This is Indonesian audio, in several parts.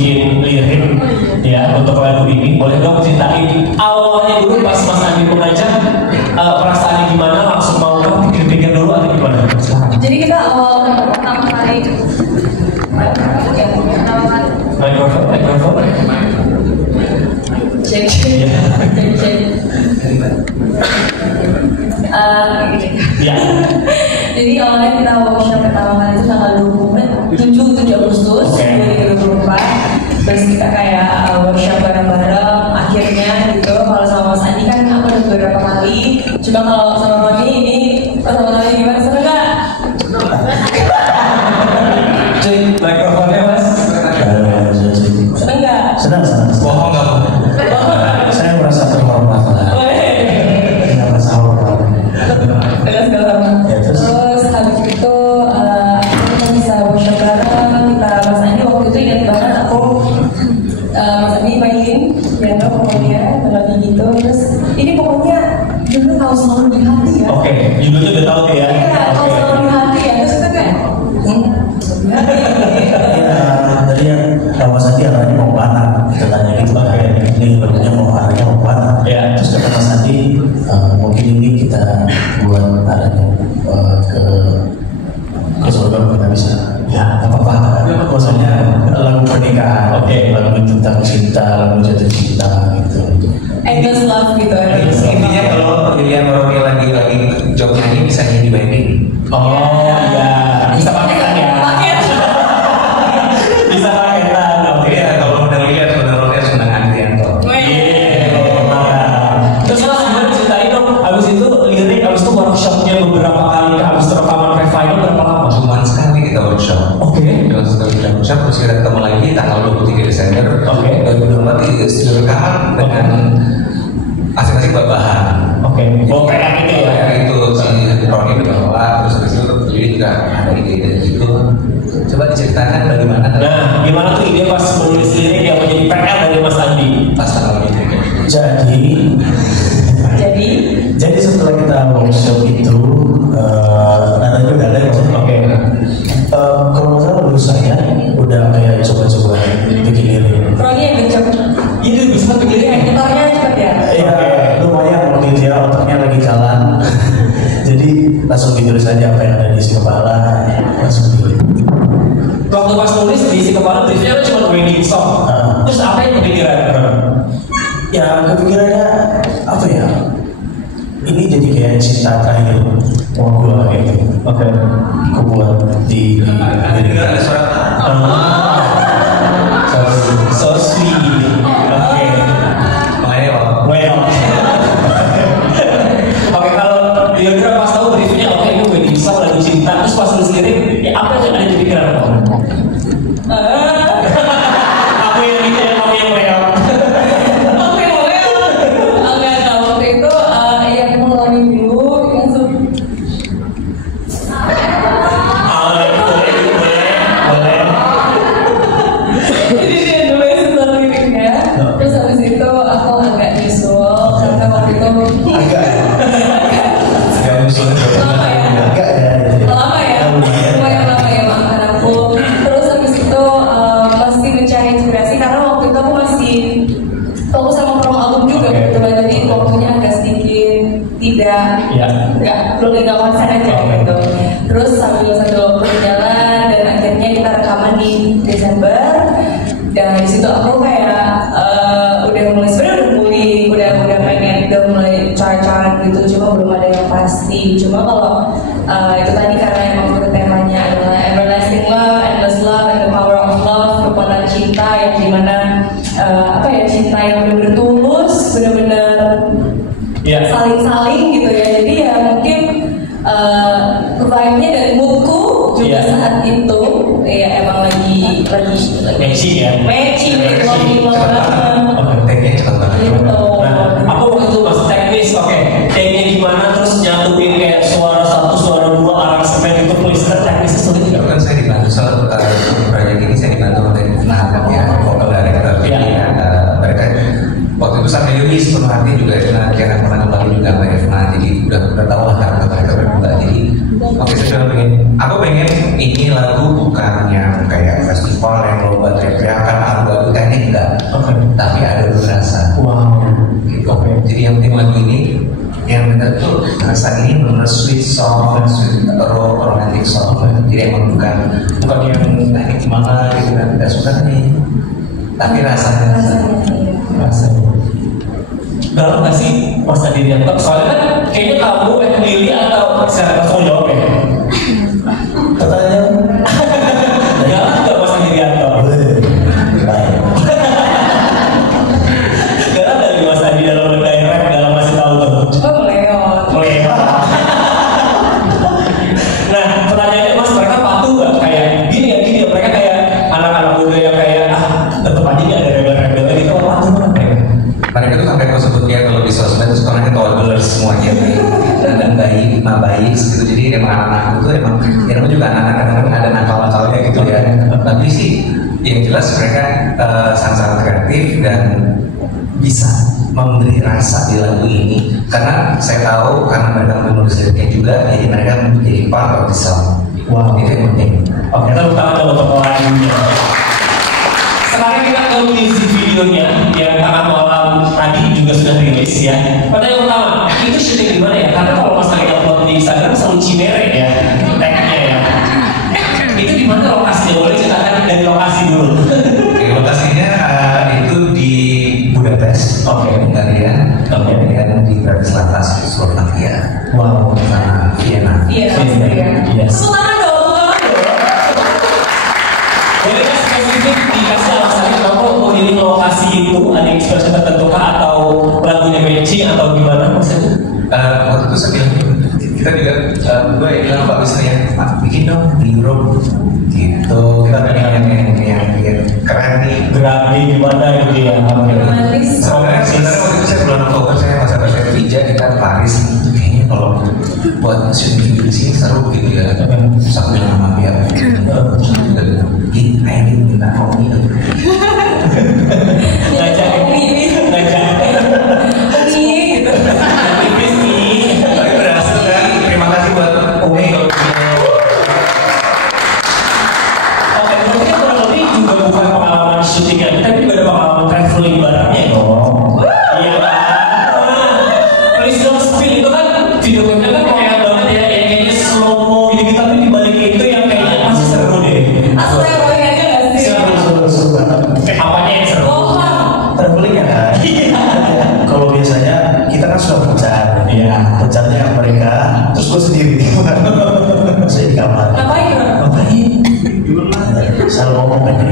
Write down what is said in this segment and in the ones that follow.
bikin lirik ya untuk lagu ini. Boleh dong ceritain awalnya dulu pas Mas Andi mengajak, perasaannya gimana, langsung mau pikir-pikir dulu atau gimana? Jadi kita awal pertama kali mikrofon. cek. Ya. Jadi awalnya kita workshop pertama kali itu tanggal 7 Agustus 2024. Terus kita kayak workshop bareng-bareng. Akhirnya gitu, kalau sama Mas Andi kan aku udah beberapa kali. Cuma kalau sama Roni ini pertama kali gimana, seneng gak? Cek mikrofonnya Mas. Seneng gak? Senang. Bohong gak? Saya merasa terhormat lah. Saya merasa hormat. Terus habis itu kita bisa workshop bareng. Mas Andi waktu itu ingat banget aku Mas Andi mainin piano pokoknya melodi gitu. Terus ini pokoknya dulu tahu selalu di hati ya. Oke, judulnya udah tahu ya. Iya, tahu selalu di hati ya. Terus kita kayak Tadi yang Mas Andi arahnya mau mana? Kita tanya gitu kan. Ini lagunya mau arahnya mau mana? Ya. Terus kata Mas Andi, mungkin ini kita buat arahnya ke surga kita bisa. Ya, apa-apa. Maksudnya lagu pernikahan. Oke. Lagu tentang cinta, lagu jatuh cinta gitu. endless love gitu. Intinya kalau pilihan Roni lagi job ini bisa nyanyi di wedding. Oh iya, bisa paketan ya. Bisa paketan. Oke. Iya, kalau udah lihat senang Andrianto. Terus Mas gimana ceritain dong? Abis itu lirik, abis itu workshopnya beberapa kali, abis itu rekaman Revival berapa lama? Cuman sekali kita workshop. Oke. Terus kita workshop, terus kita ketemu lagi tanggal 23 Desember. Oke. 2024 di studio rekaman dengan asing-asing bahan. Oke. Oh kayak gitu ya. Kayak itu si Roni berbawa, terus habis itu jadi juga ada ide dari situ. Coba diceritakan bagaimana. Nah, gimana tuh ide pas menulis lirik yang menjadi PR dari Mas Andi? Pas tanggal itu. Jadi setelah kita workshop itu, nadanya udah ada ya. Oke. Kalau nggak salah lulusanya udah kayak coba-coba bikin lirik. Roni yang gencet. Ini bisa bikin lirik. Gitarnya cepet ya. Iya, lumayan waktu itu ya, otaknya lagi jalan. Jadi langsung ditulis aja apa yang ada di isi kepala, langsung ditulis. Waktu pas nulis di isi kepala briefnya cuma wedding song. Terus apa yang kepikiran? Ya kepikirannya apa ya? Ini jadi kayak cinta terakhir mau gue kayak gitu. Oke. Aku buat di Ada suara. So sweet. Oke. Well. Oke, kalau Yodra pas tahu briefnya, oke ini wedding song lagi cinta, terus pas nulis lirik, ya apa yang ada di pikiran kamu? Aku yang gitu ya, kamu yang well. Oke, enggak tahu waktu itu ya aku ngeluarin dulu langsung. Boleh. Jadi dia dulu yang setelah liriknya. Terus habis itu aku agak nyusul karena waktu itu Gak usul. lama ya. Lama ya. Lumayan lama ya maafkan aku. Terus habis itu masih mencari inspirasi karena waktu itu aku masih fokus sama promo album juga kebetulan, jadi waktunya agak sedikit tidak nggak belum tinggal konser aja gitu. Terus sambil berjalan dan akhirnya kita rekaman di Desember, dan di situ aku kayak udah mulai sebenarnya udah mulai cara-cara gitu, cuma belum ada yang pasti. Cuma kalau itu tadi karena emang temanya adalah everlasting love, endless love, and the power of love, kekuatan cinta yang dimana cinta yang benar-benar tulus, benar-benar saling-saling gitu ya. Jadi ya mungkin vibe-nya dan moodku juga saat itu ya emang lagi Matching ya? Matching gitu, banget. Tekniknya cepat banget. Gitu. Nah, aku waktu itu mas teknis, take-nya gimana, terus nyatuin kayak suara satu, suara dua, aransemen itu tulisan teknisnya sulit nggak? Kan saya dibantu proyek ini, saya dibantu oleh Nah ya, vokal director. Mereka waktu itu sampai Yudi sepenuh hati juga kira pernah kembali juga sama Evna, jadi udah tahu lah karakter mereka berdua. Jadi oke, saya pengen ini lagu bukan yang kayak festival yang lomba teriak-teriakan, teknik enggak, tapi ada rasa. Wow. Gitu. Jadi yang penting lagu ini yang benar tuh rasa ini benar sweet song, sweet romantic song. Jadi emang bukan yang teknik gimana gitu kan, nggak suka nih, tapi rasanya. Galau nggak sih Mas Adianto? Soalnya kan kayaknya kamu Lili atau saya langsung jawab ya. Pertanyaan. Galau nggak Mas Adianto? Galau dari Mas Adi dalam berdaya rap, Galau masih tahu tuh. Melewat. Nah, pertanyaannya Mas, mereka patuh nggak? Kayak gini ya, mereka kayak anak-anak muda yang kayak tetap aja nih ada rebel-rebelnya gitu, patuh nggak mereka? Mereka tuh sampai kalau sebutnya kalau di sosmed itu sekarang toddlers semuanya dan bayi, bayi gitu. Jadi emang anak-anak itu emang juga anak-anak kadang-kadang ada nakal-nakalnya gitu ya. Tapi sih yang jelas mereka sangat-sangat kreatif dan bisa memberi rasa di lagu ini. Karena saya tahu karena mereka menulis liriknya juga, jadi mereka menjadi part of the song. Wow, itu yang penting. Oke, kita utama untuk lagunya. Sekarang kita ke musik videonya yang tengah malam tadi juga sudah rilis ya. Pertanyaan pertama, itu syuting di mana ya? Karena kalau Mas Ari upload di Instagram selalu Cinere ya, tag-nya ya. Itu di mana lokasinya? Boleh ceritakan dari lokasi dulu. Oke, lokasinya itu di Budapest, Hungaria, kemudian di Bratislava, Slovakia. Wow, Vienna. Yes. Boleh nggak spesifik dikasih alasannya kenapa memilih lokasi itu? Ada inspirasi tertentu kah atau lagunya matching atau gimana maksudnya? Waktu itu saya bilang kita juga gue bilang Pak Wisnu ya, Pak bikin dong di Europe gitu. Kita pengen yang keren nih. Gerabi gimana gitu ya? Sebenarnya waktu itu saya bulan Oktober saya masa saya kerja kita Paris. Kayaknya kalau buat syuting di sini seru gitu ya. Sampai nama biar kayak gitu kita kopi ngajak gitu tipis nih tapi berhasil kan. Terima kasih buat Umi kalau oke, mungkin kurang lebih juga bukan pengalaman syutingnya tapi juga ada pengalaman traveling barengnya iya please don't spill itu kan video klipnya kan kayak banget ya yang kayaknya slow mo gitu tapi dibalik itu yang kayaknya masih seru deh. Apanya yang seru? Traveling ya kan? Kalau biasanya kita kan sudah pacar, pacarnya mereka, terus gue sendiri. Saya di kamar. Ngapain? Selalu ngomong aja.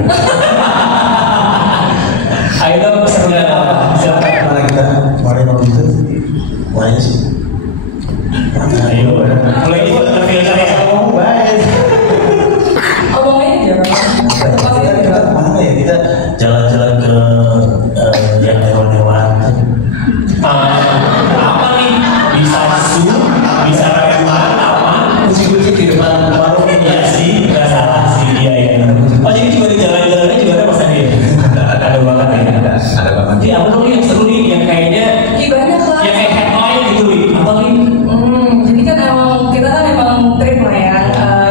Ayo dong, serunya apa? Silakan. Mana kita kemarin waktu itu? Mana sih? Ayo, mulai itu terfilter ya. Ngomong baik. Kita kemana ya? Kita jalan-jalan ke yang hewan-hewan. Apa nih? Bisa zoo, bisa hewan, apa? Kucing-kucing di depan warung ini. Iya sih, nggak salah sih, iya. Oh jadi juga di jalan-jalannya juga ada Mas Adi? Ada banget ya? Ada banget. Jadi apa tuh yang seru nih, yang kayaknya yang kayak headline gitu nih? Apa nih? Jadi kan kita kan emang trip lah ya.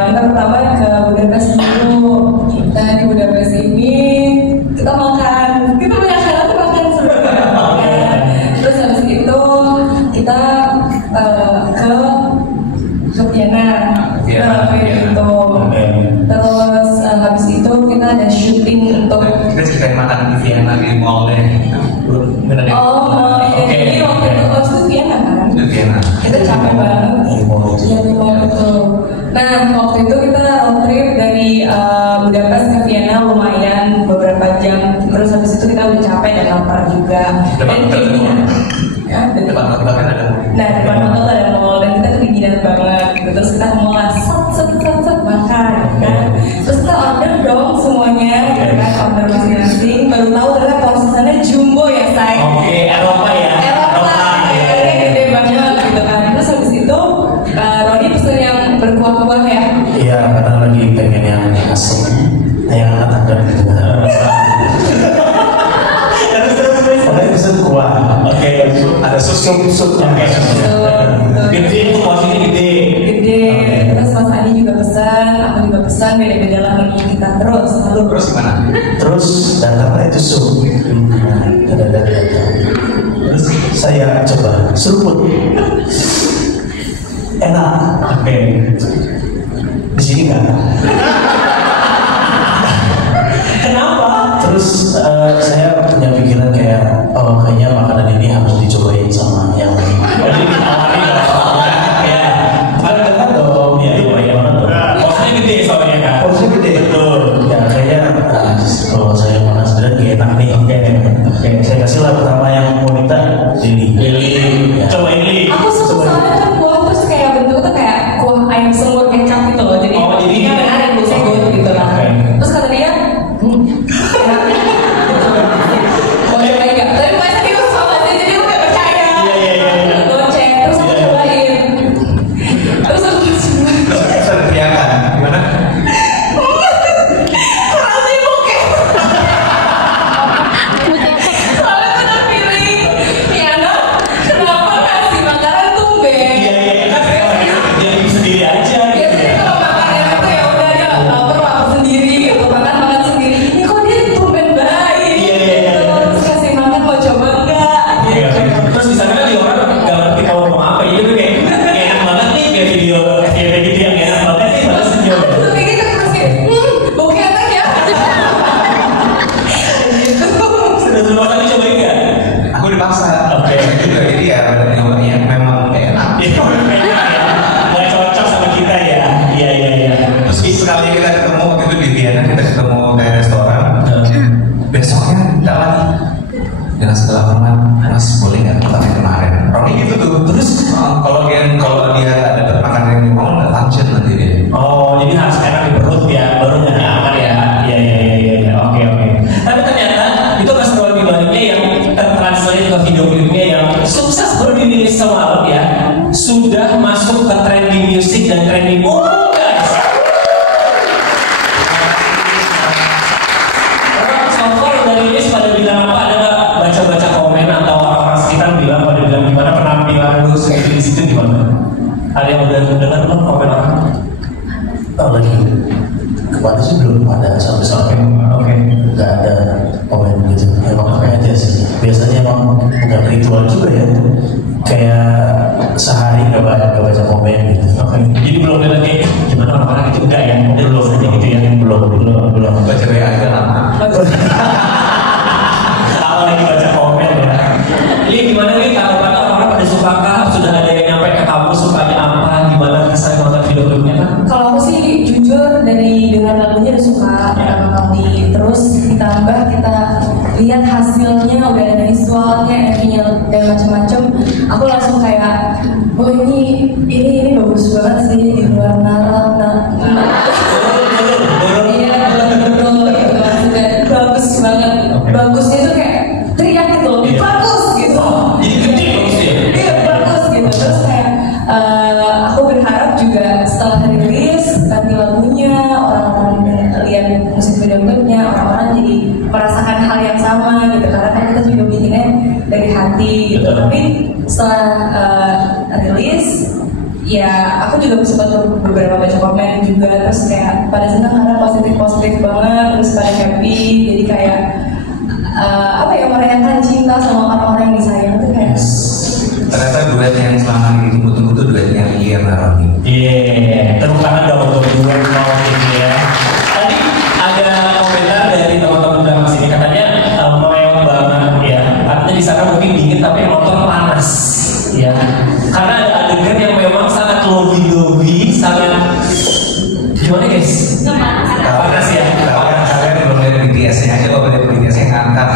Kita pertama ke Budapest dulu. Kita di Budapest ini kita makan. Kita banyak hal tuh makan sebenarnya. Terus habis itu kita ke Vienna. Kita lakuin itu. Terus habis itu kita ada syuting untuk. Kita ceritain makan di Vienna di mall-nya. Jadi waktu itu Vienna kan? Di Vienna. Kita capek banget. Iya di mall itu. Nah waktu itu kita road trip dari Budapest ke Vienna lumayan beberapa jam. Terus habis itu kita udah capek dan lapar juga. Dan kedinginan. Ya, Depan hotel kan ada. Nah depan hotel ada mall dan kita kedinginan banget. Terus kita ke mall set makan kan. Terus kita order dong semuanya, kan order masing-masing. Baru tahu ternyata porsinya jumbo ya say. Oke, Eropa ya. Gede banget gitu kan. Terus habis itu Roni pesen yang berkuah-kuah ya. Iya, karena lagi pengen yang asam, yang hangat-hangat gitu. Makanya pesen kuah. Oke, Ada sup-supnya. gede itu porsinya gede. Terus Mas Adi juga pesan, aku juga pesan, beda-beda lah menu kita terus. Terus gimana? Terus datanglah itu sup. Datang. Terus saya coba seruput. Enak. Oke. Di sini nggak. Kenapa? Terus saya punya pikiran kayak, oh kayaknya makanan ini harus dicobain sama yang lain. Oh, jadi ditawarin ya. Ada kan dong, Iya, banget dong. Porsinya gede soalnya kan. porsinya gede. Betul. Ya kayaknya kalau saya makan sendirian gak enak nih. Oke. Saya kasih lah pertama yang mau minta Lili. Lili. Ya. Cobain Lili. Aku suka soalnya kan kuah terus kayak bentuk tuh kayak kuah ayam semur kecap gitu loh. Jadi Oh, jadi ya benar yang gue sebut gitu lah. Oke. Terus kata dia, enak. Boleh baik gak? Tapi masa dia sama sih, jadi aku gak percaya. Iya. Gocek, terus aku cobain. Terus aku Bisa teriakan gimana? rasanya bokeh. Soalnya tuh udah feeling, ya anak, kenapa ngasih makanan tumben? Iya. Kan jadi sendiri aja. Biasanya kalau makan enak tuh ya udah dia lapar makan sendiri gitu, makan sendiri. Ini kok dia tumben baik. Iya. Terus kasih makan mau coba enggak? Iya. Terus di sana kan di orang nggak ngerti kamu ngomong apa, jadi tuh kayak enak banget nih kayak video FYP gitu yang enak banget nih malah senyum. Terus kayak gitu terus kayak, bokeh enak ya. Gitu. Sudah semua tadi cobain nggak? Aku dipaksa. Oke. Juga jadi ya nyobainnya memang enak. Iya, nggak cocok sama kita ya. Iya. Terus sekali kita ketemu waktu itu di Vienna, kita ketemu di restoran. Besoknya kita lagi dengan segala hormat, Mas boleh nggak kita main kemarin? Roni gitu tuh. Terus kalau dia ada makanan yang mau nggak function nanti dia. Oh, jadi harus enak di perut ya, baru nyari aman ya. Iya. Oke. Tapi ternyata itu keseruan di baliknya yang tertranslate ke video klipnya yang sukses berdiri semalam ya, sudah masuk ke trending music dan trending guys. Orang so far dari ini pada bilang apa? Ada nggak baca komen atau orang-orang sekitar bilang pada bilang gimana penampilan lu sendiri di situ gimana? Ada yang udah dengar belum komen orang? Oh, lagi kemarin sih belum ada sampai Oke. nggak ada komen gitu. Emang apa aja sih. Biasanya emang bukan ritual juga ya. Kayak sehari nggak baca komen gitu. Oke. Jadi belum ada kayak gimana orang-orang itu enggak ya? Belum aja gitu ya. Belum. Baca WA aja lama. Tahu lagi baca komen ya. Ini gimana nih kalau orang-orang pada suka kah? Sudah ada yang nyampe ke kamu sukanya apa? Gimana kesan nonton video klipnya kan? Kalau aku sih jujur dari dengar lagunya udah suka pertama kali. Terus ditambah kita lihat hasilnya udah ada visualnya, editingnya dan macam-macam. Aku langsung kayak, oh ini bagus banget sih di luar nalar. Iya betul itu maksudnya bagus banget. Bagusnya tuh kayak teriak gitu, bagus gitu. Jadi gede bagusnya. Iya bagus gitu. Terus kayak aku berharap juga setelah rilis ganti lagunya, orang-orang lihat musik video klipnya, orang-orang jadi merasakan hal yang sama gitu, karena kan kita juga bikinnya dari hati gitu. Tapi setelah rilis ya aku juga sempat beberapa baca komen juga, terus kayak pada senang karena positif banget, terus pada happy, jadi kayak apa ya, merayakan cinta sama orang-orang yang disayang tuh kayak Ternyata duet yang selama ini ditunggu-tunggu tuh duet yang Ian dan Roni. Iya, tepuk tangan dong untuk dua mau ini ya. Tadi ada komentar dari teman-teman dalam sini katanya mewah banget ya. Artinya di sana mungkin dingin tapi yang nonton panas ya. Karena ada adegan yang memang sangat lovey, sangat gimana guys? Panas ya. Kalian belum lihat BTS-nya aja, kalau lihat BTS yang ngangkat.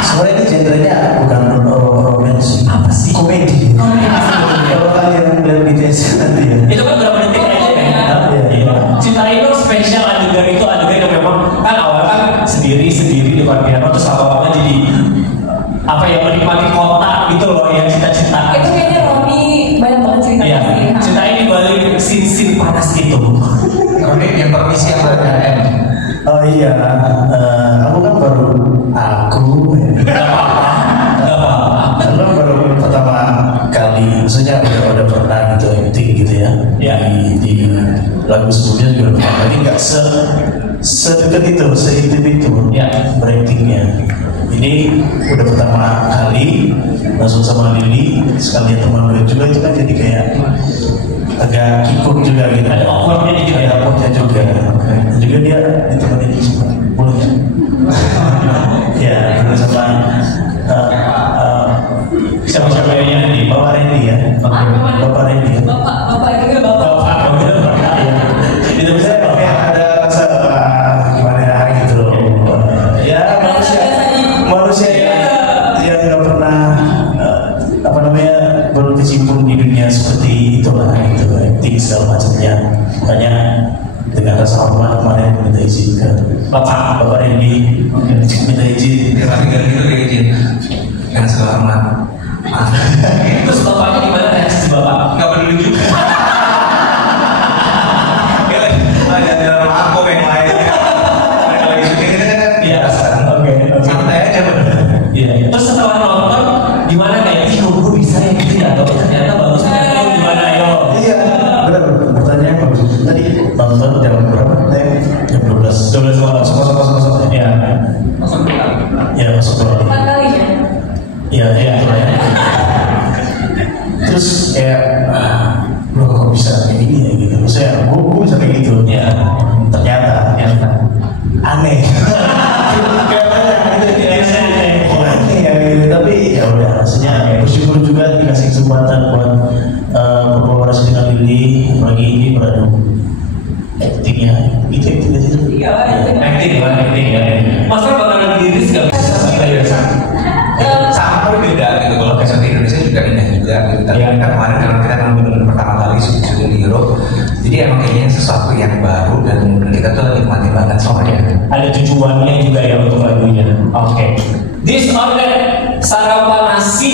Sebenarnya ini genrenya bukan romance, Apa sih? komedi. Kalau kalian lihat BTS nanti ya. Itu kan berapa detik aja kan? Iya. Ceritain dong spesial adegan itu, adegan yang memang kan awalnya kan sendiri di depan piano, terus lama-lama jadi apa ya, menikmati kota gitu loh ya, cita-cita. itu kayaknya Roni banyak banget cerita Iya, sih. ceritain di balik sin panas itu. Roni yang permisi yang berada. Oh iya, aku kan baru Gak apa-apa. Aku kan baru pertama kali, maksudnya udah pernah gitu acting gitu ya. Iya. Di lagu sebelumnya juga udah pernah, tapi nggak sedekat itu, seintip itu beraktingnya. Ini udah pertama kali langsung sama Lili, sekalian teman gue juga, itu kan jadi kayak agak kikuk juga gitu. Ada awkwardnya juga. Ada awkwardnya juga. Juga dia ditemenin sama bulunya. Ya, sama siapa ini? Bapak Randy ya. Bapak Randy. Bapak juga bapak. Itu bisa kayak ada rasa gimana gitu loh. Ya manusia yang nggak pernah berkecimpung di dunia seperti itulah gitu, acting segala macamnya. Makanya dengan rasa hormat kemarin minta izin ke Bapak Randy, minta izin. Dia tinggal gitu dia izin. Dengan segala hormat. Terus bapaknya gimana reaksi bapak? Nggak peduli juga. Ada mabok yang lainnya. Mereka lagi syuting ini kan biasa. Oke. Santai aja bener. Iya. Terus setelah nonton, gimana kayak gue bisa ya gitu ya? Atau ternyata bagus gimana yo? Iya, benar. Pertanyaan bagus. Tadi nonton jam berapa? Jam 12 malam. Masuk. Iya. Ya masuk. 4 kali ya. Iya. Terus kayak lo kok bisa kayak gini ya gitu. Maksudnya gue bisa kayak gitu. Iya. Ternyata aneh. Aneh ya gitu. Tapi ya udah, maksudnya bersyukur juga dikasih kesempatan buat berkolaborasi dengan Lili. Lagi ini beradu actingnya, gitu acting aja. Iya, Acting ya. Masa bakalan diri segala Sama beda gitu. Kalau kisah di Indonesia juga indah juga gitu. Tapi kan kemarin karena kita kan benar-benar pertama kali syuting di Europe, jadi emang kayaknya sesuatu yang baru dan kita tuh nikmati banget soalnya. Ada tujuannya juga ya untuk lagunya. Oke. This or that, sarapan nasi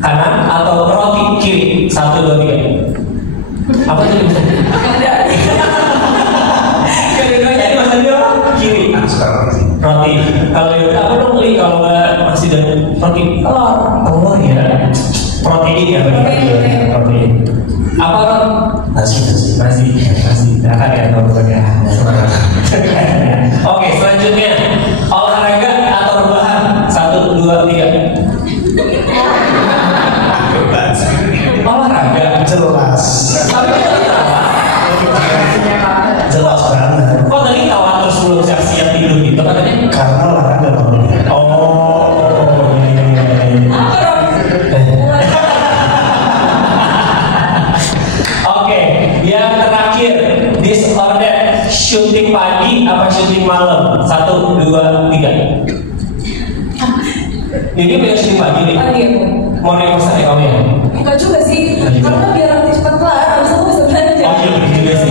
kanan atau roti kiri? 1, 2, 3. Apa tuh? Kedua-duanya ini maksudnya kiri. Aku suka roti. Roti. Kalau ya apa dong beli kalau nggak masih dan roti telur ya. Protein ya protein. Apa dong? Nasi. Akan ya telurnya. Oke, selanjutnya olahraga atau rebahan? 1, 2, 3. Olahraga. Jelas. Jelas banget. Kok tadi tawa terus belum siap-siap tidur gitu katanya? Karena olahraga banget. Oke, yang terakhir, this or that, syuting pagi apa syuting malam? 1, 2, 3. Ini punya syuting pagi nih. Pagi ya. Morning person ya kamu ya? Enggak juga sih, karena biar nanti cepat kelar, abis itu bisa belajar. Oh iya begitu juga sih.